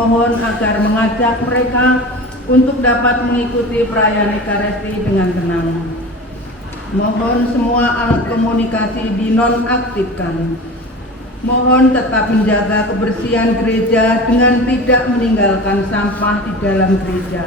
Dimohon agar mengajak mereka untuk dapat mengikuti perayaan Ekaristi dengan tenang. Mohon semua alat komunikasi dinonaktifkan. Mohon tetap menjaga kebersihan gereja dengan tidak meninggalkan sampah di dalam gereja.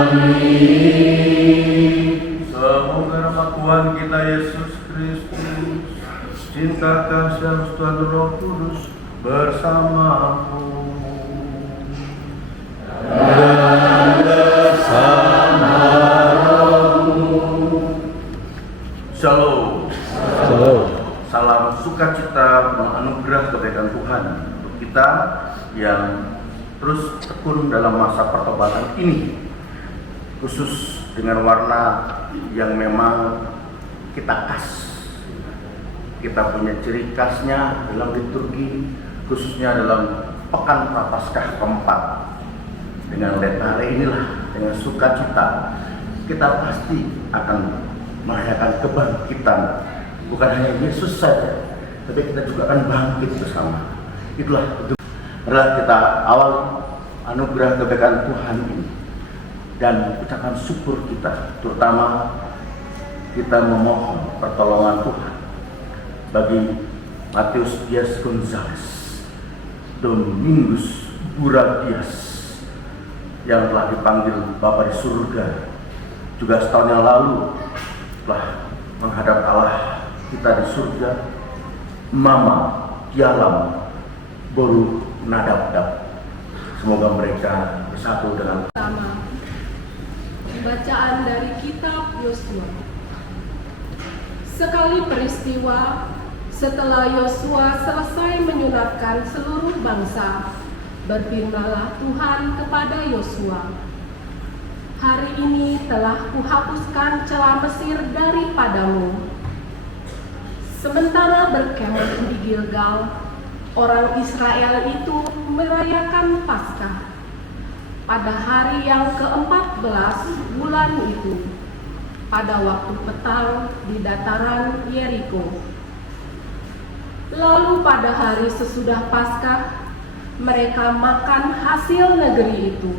Amin. Semoga rahmat Tuhan kita Yesus Kristus, cinta kasih dan Tuhan Roh Kudus bersamamu. Dan bersama rohmu. Shalom. Shalom. Salam sukacita menganugerah kebaikan Tuhan untuk kita yang terus tekun dalam masa pertobatan ini, khusus dengan warna yang memang kita khas. Kita punya ciri khasnya dalam liturgi, khususnya dalam Pekan Prapaskah keempat. Dengan letare inilah, dengan sukacita, kita pasti akan merayakan kebangkitan. Bukan hanya Yesus saja, tapi kita juga akan bangkit bersama. Itulah adalah kita awal anugerah kebaikan Tuhan ini, dan ucapan syukur kita, terutama kita memohon pertolongan Tuhan bagi Matius Dias Gonzales, Domingus Buradias yang telah dipanggil Bapa di surga, juga setahun yang lalu telah menghadap Allah kita di surga, Mama Dialam Boru Nadabdab. Semoga mereka bersatu dengan pertama. Bacaan dari kitab Yosua. Sekali peristiwa setelah Yosua selesai menyunatkan seluruh bangsa, berfirmanlah Tuhan kepada Yosua, hari ini telah kuhapuskan celah Mesir daripadamu. Sementara berkemah di Gilgal, orang Israel itu merayakan Paskah pada hari yang ke-14 bulan itu, pada waktu petang di dataran Yeriko. Lalu pada hari sesudah Paskah, mereka makan hasil negeri itu,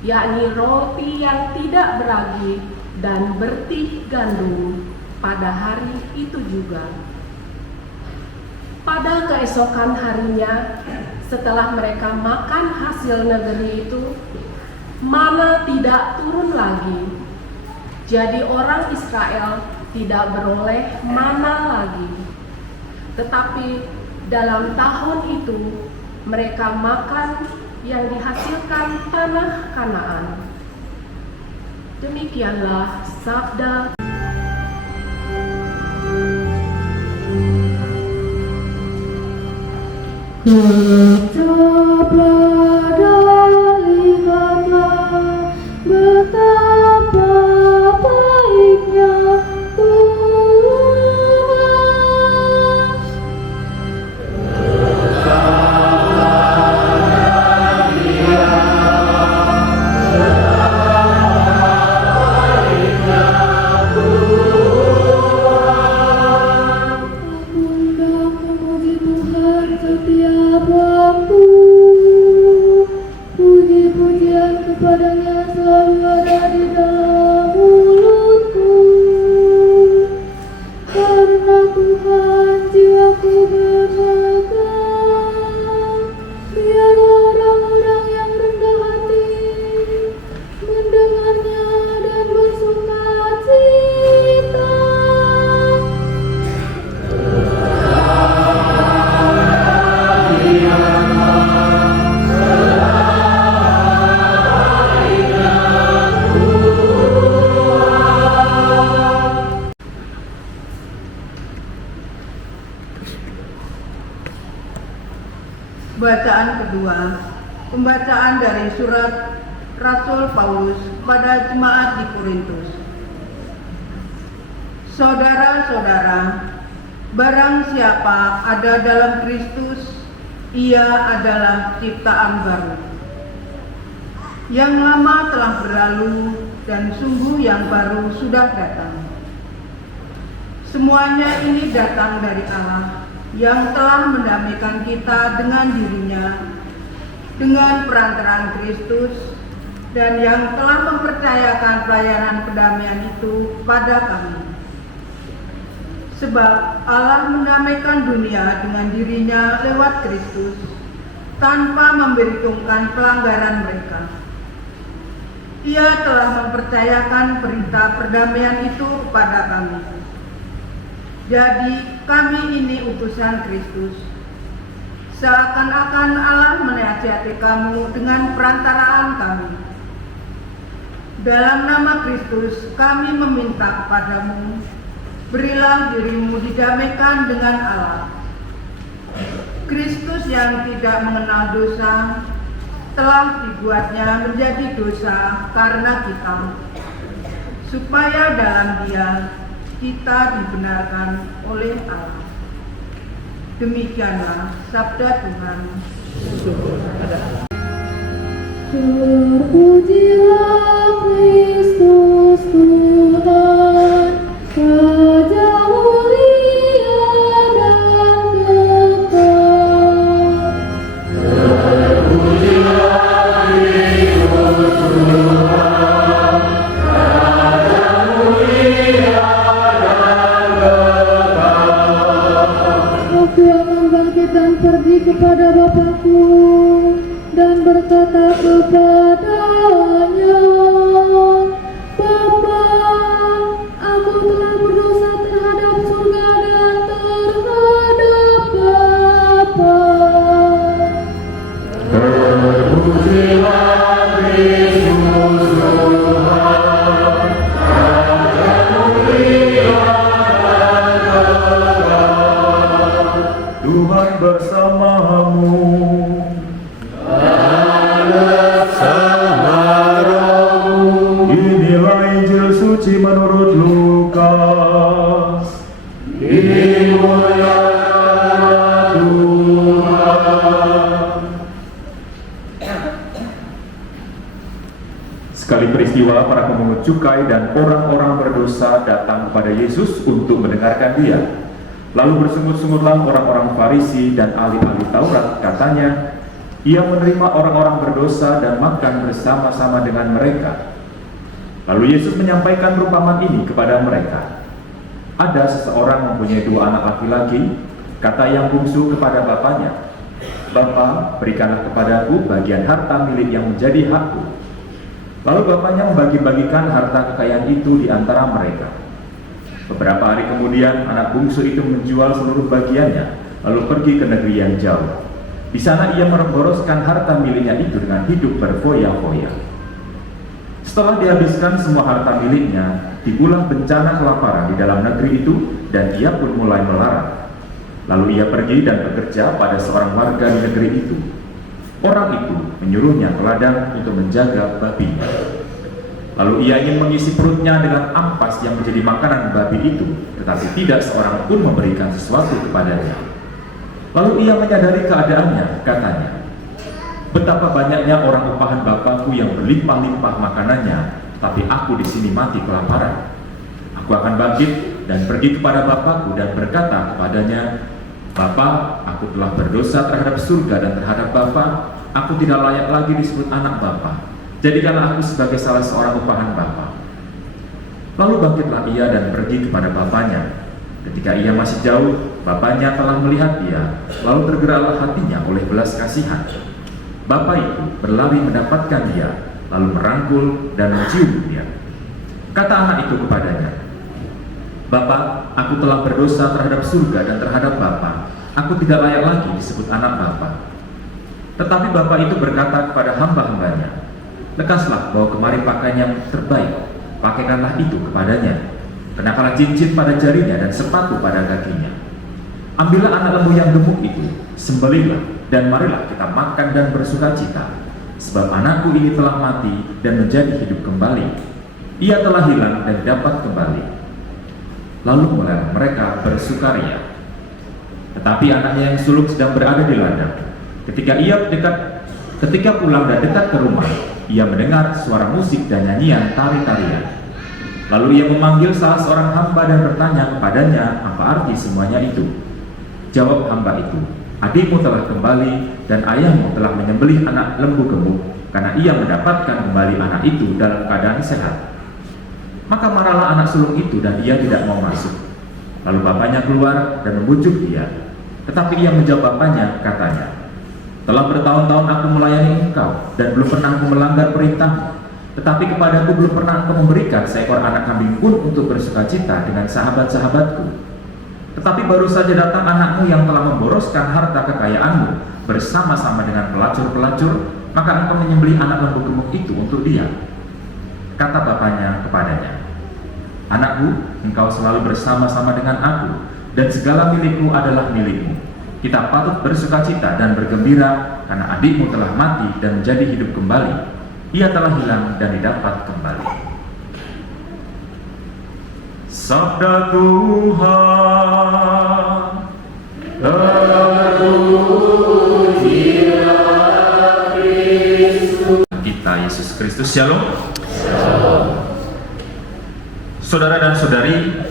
yakni roti yang tidak beragi dan bertih gandum pada hari itu juga. Pada keesokan harinya, setelah mereka makan hasil negeri itu, mana tidak turun lagi. Jadi orang Israel tidak beroleh mana lagi. Tetapi dalam tahun itu mereka makan yang dihasilkan tanah Kanaan. Demikianlah sabda. Ucaplah dan lihatlah betapa baiknya Tuhan. Aku memuji Tuhan setiap waktu. Puji-pujian kepadanya selalu ada di dalam mulutku. Karena Tuhan jiwaku bermegah. Biarlah orang-orang yang rendah hati mendengarnya dan bersukacita. Bacaan kedua, pembacaan dari surat Rasul Paulus pada jemaat di Korintus. Saudara-saudara, barang siapa ada dalam Kristus, ia adalah ciptaan baru. Yang lama telah berlalu dan sungguh yang baru sudah datang. Semuanya ini datang dari Allah, yang telah mendamaikan kita dengan dirinya dengan perantaraan Kristus, dan yang telah mempercayakan pelayanan kedamaian itu pada kami. Sebab Allah mendamaikan dunia dengan dirinya lewat Kristus, tanpa memperhitungkan pelanggaran mereka. Ia telah mempercayakan berita perdamaian itu kepada kami. Jadi kami ini utusan Kristus. Seakan-akan Allah menasihati kamu dengan perantaraan kami. Dalam nama Kristus kami meminta kepadamu, berilah dirimu didamaikan dengan Allah. Kristus yang tidak mengenal dosa telah dibuatnya menjadi dosa karena kita, supaya dalam Dia kita dibenarkan oleh Allah. Demikianlah sabda Tuhan. Terpujilah Kristus Tuhan, Raja mulia dan kekal. Terpujilah Kristus Tuhan, Raja mulia dan kekal. Aku akan bangkit dan pergi kepada Bapakku dan berkata kepadanya, Bapa, aku telah berdosa terhadap surga dan terhadap Bapa. Terpujilah Kristus Tuhan, Raja mulia dan kekal. Tuhan bersamamu. Inilah Injil suci menurut Lukas. Dimuliakanlah Tuhan. Sekali peristiwa, para pemungut cukai dan orang-orang berdosa datang kepada Yesus untuk mendengarkan Dia. Lalu bersungut-sungutlah orang-orang Farisi dan ahli-ahli Taurat, katanya, Ia menerima orang-orang berdosa dan makan bersama-sama dengan mereka. Lalu Yesus menyampaikan perumpamaan ini kepada mereka. Ada seseorang mempunyai 2 anak laki-laki, kata yang bungsu kepada bapaknya, Bapa, berikanlah kepadaku bagian harta milik yang menjadi hakku. Lalu bapaknya membagi-bagikan harta kekayaan itu di antara mereka. Beberapa hari kemudian, anak bungsu itu menjual seluruh bagiannya, lalu pergi ke negeri yang jauh. Di sana ia memboroskan harta miliknya itu dengan hidup berfoya-foya. Setelah dihabiskan semua harta miliknya, timbullah bencana kelaparan di dalam negeri itu, dan ia pun mulai melarat. Lalu ia pergi dan bekerja pada seorang warga di negeri itu. Orang itu menyuruhnya ke ladang untuk menjaga babinya. Lalu ia ingin mengisi perutnya dengan ampas yang menjadi makanan babi itu, tetapi tidak seorang pun memberikan sesuatu kepadanya. Lalu ia menyadari keadaannya, katanya, betapa banyaknya orang upahan Bapakku yang berlimpah-limpah makanannya, tapi aku di sini mati kelaparan. Aku akan bangkit dan pergi kepada Bapakku dan berkata kepadanya, Bapa, aku telah berdosa terhadap surga dan terhadap Bapa. Aku tidak layak lagi disebut anak Bapa. Jadikanlah aku sebagai salah seorang upahan Bapa. Lalu bangkitlah ia dan pergi kepada bapaknya. Ketika ia masih jauh, bapaknya telah melihat dia, lalu tergeraklah hatinya oleh belas kasihan. Bapa itu berlari mendapatkan dia, lalu merangkul dan mencium dia. Kata anak itu kepadanya, Bapa, aku telah berdosa terhadap surga dan terhadap Bapa. Aku tidak layak lagi disebut anak Bapa. Tetapi bapa itu berkata kepada hamba-hambanya, lekaslah bawa kemari pakaian yang terbaik, pakaikanlah itu kepadanya. Kenakanlah cincin pada jarinya dan sepatu pada kakinya. Ambillah anak lembu yang gemuk itu, sembelihlah, dan marilah kita makan dan bersukacita. Sebab anakku ini telah mati dan menjadi hidup kembali. Ia telah hilang dan dapat kembali. Lalu mulai mereka bersukaria. Tetapi anaknya yang sulung sedang berada di ladang. Ketika pulang dan dekat ke rumah, ia mendengar suara musik dan nyanyian tari-tarian. Lalu ia memanggil salah seorang hamba dan bertanya kepadanya apa arti semuanya itu. Jawab hamba itu, adikmu telah kembali dan ayahmu telah menyembelih anak lembu gemuk, karena ia mendapatkan kembali anak itu dalam keadaan sehat. Maka marahlah anak sulung itu dan ia tidak mau masuk. Lalu bapaknya keluar dan membujuk dia. Tetapi ia menjawab bapaknya, katanya, Telah bertahun-tahun aku melayani engkau, dan belum pernah aku melanggar perintahmu. Tetapi kepadaku belum pernah engkau memberikan seekor anak kambing pun untuk bersukacita dengan sahabat-sahabatku. Tetapi baru saja datang anakmu yang telah memboroskan harta kekayaanmu bersama-sama dengan pelacur-pelacur, maka engkau menyembelih anak lembu gemuk itu untuk dia. Kata bapaknya kepadanya, anakku, engkau selalu bersama-sama dengan aku, dan segala milikmu adalah milikmu. Kita patut bersukacita dan bergembira karena adikmu telah mati dan menjadi hidup kembali. Ia telah hilang dan didapat kembali. Sabda Tuhan. Terpujilah Kristus. Kita Yesus Kristus. Shalom. Saudara dan saudari,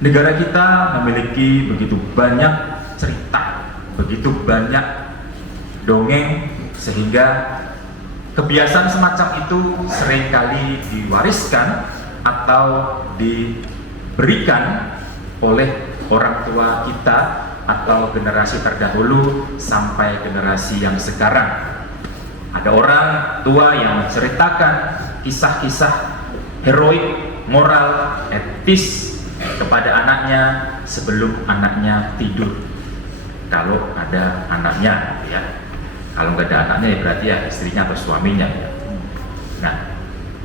negara kita memiliki begitu banyak cerita, begitu banyak dongeng, sehingga kebiasaan semacam itu seringkali diwariskan atau diberikan oleh orang tua kita atau generasi terdahulu sampai generasi yang sekarang. Ada orang tua yang menceritakan kisah-kisah heroik, moral, etis kepada anaknya sebelum anaknya tidur. Kalau ada anaknya, ya. Kalau nggak ada anaknya, ya berarti ya istrinya atau suaminya, ya. Nah,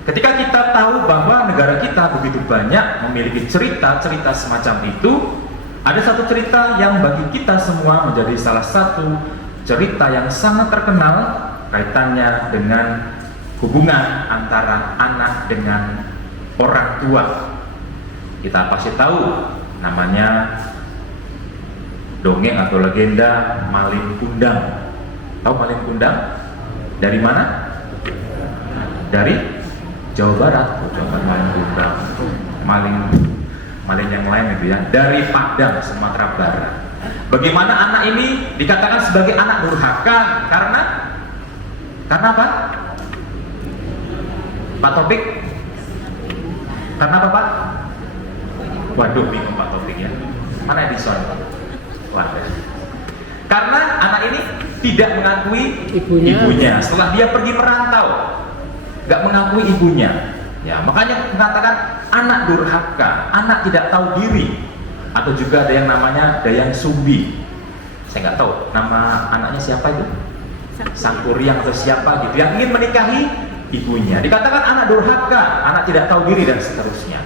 ketika kita tahu bahwa negara kita begitu banyak memiliki cerita-cerita semacam itu, ada satu cerita yang bagi kita semua menjadi salah satu cerita yang sangat terkenal kaitannya dengan hubungan antara anak dengan orang tua. Kita pasti tahu namanya dongeng atau legenda Malin Kundang. Tahu Malin Kundang? Dari mana? Dari Jawa Barat. Bukan Malin Kundang. Malin yang lain itu ya. Dari Padang, Sumatera Barat. Bagaimana anak ini dikatakan sebagai anak durhaka karena apa? Pak Topik? Karena apa, Pak? Waduh, bingung Pak Topik ya. Mana Edison? Waduh. Karena anak ini tidak mengakui ibunya. Setelah dia pergi merantau, nggak mengakui ibunya. Ya, makanya mengatakan anak durhaka, anak tidak tahu diri. Atau juga ada yang namanya Dayang Sumbi. Saya nggak tahu nama anaknya siapa itu. Sangkuriang atau siapa gitu yang ingin menikahi ibunya. Dikatakan anak durhaka, anak tidak tahu diri dan seterusnya.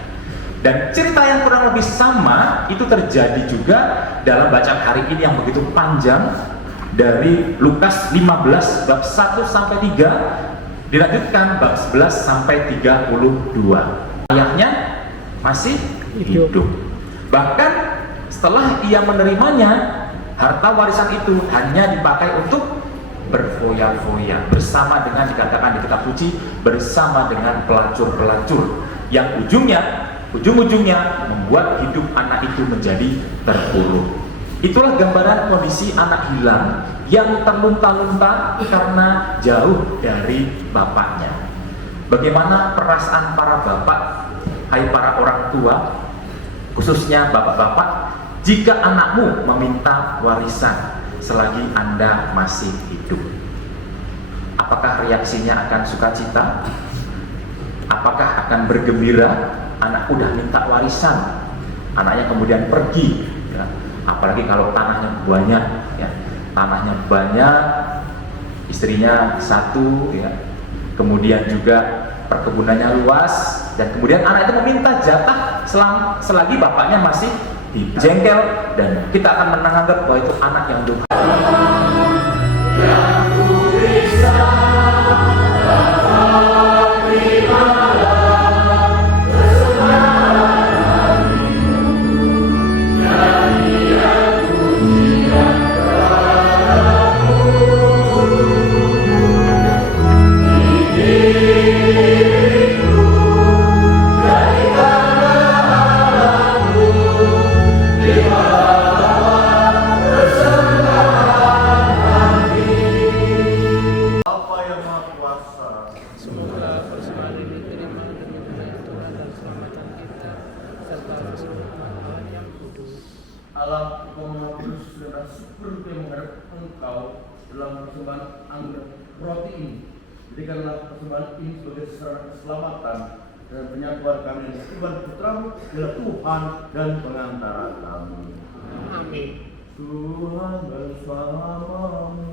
Dan cerita yang kurang lebih sama itu terjadi juga dalam bacaan hari ini yang begitu panjang dari Lukas 15 bab 1 sampai 3, dilanjutkan bab 11 sampai 32. Ayahnya masih hidup. Bahkan setelah ia menerimanya, harta warisan itu hanya dipakai untuk berfoya-foya bersama dengan, dikatakan di kitab suci, bersama dengan pelacur-pelacur yang ujung-ujungnya membuat hidup anak itu menjadi terpuruk. Itulah gambaran kondisi anak hilang yang terlunta-lunta karena jauh dari bapaknya. Bagaimana perasaan para bapak, hai para orang tua, khususnya bapak-bapak, jika anakmu meminta warisan selagi Anda masih hidup? Apakah reaksinya akan sukacita? Apakah akan bergembira? Anak udah minta warisan, anaknya kemudian pergi, ya. Apalagi kalau tanahnya banyak, ya. Tanahnya banyak, istrinya satu, ya. Kemudian juga perkebunannya luas, dan kemudian anak itu meminta jatah selagi bapaknya masih jengkel, dan kita akan menganggap bahwa itu anak yang durhaka. Allah mengutus dengan syukur dia menghadap Engkau dalam persembahan anggur roti ini. Jadikanlah persembahan ini sebagai sarana keselamatan dan penyatuan kami dengan Tuhan Putramu, adalah Tuhan dan pengantara kami. Amin. Tuhan bersamamu.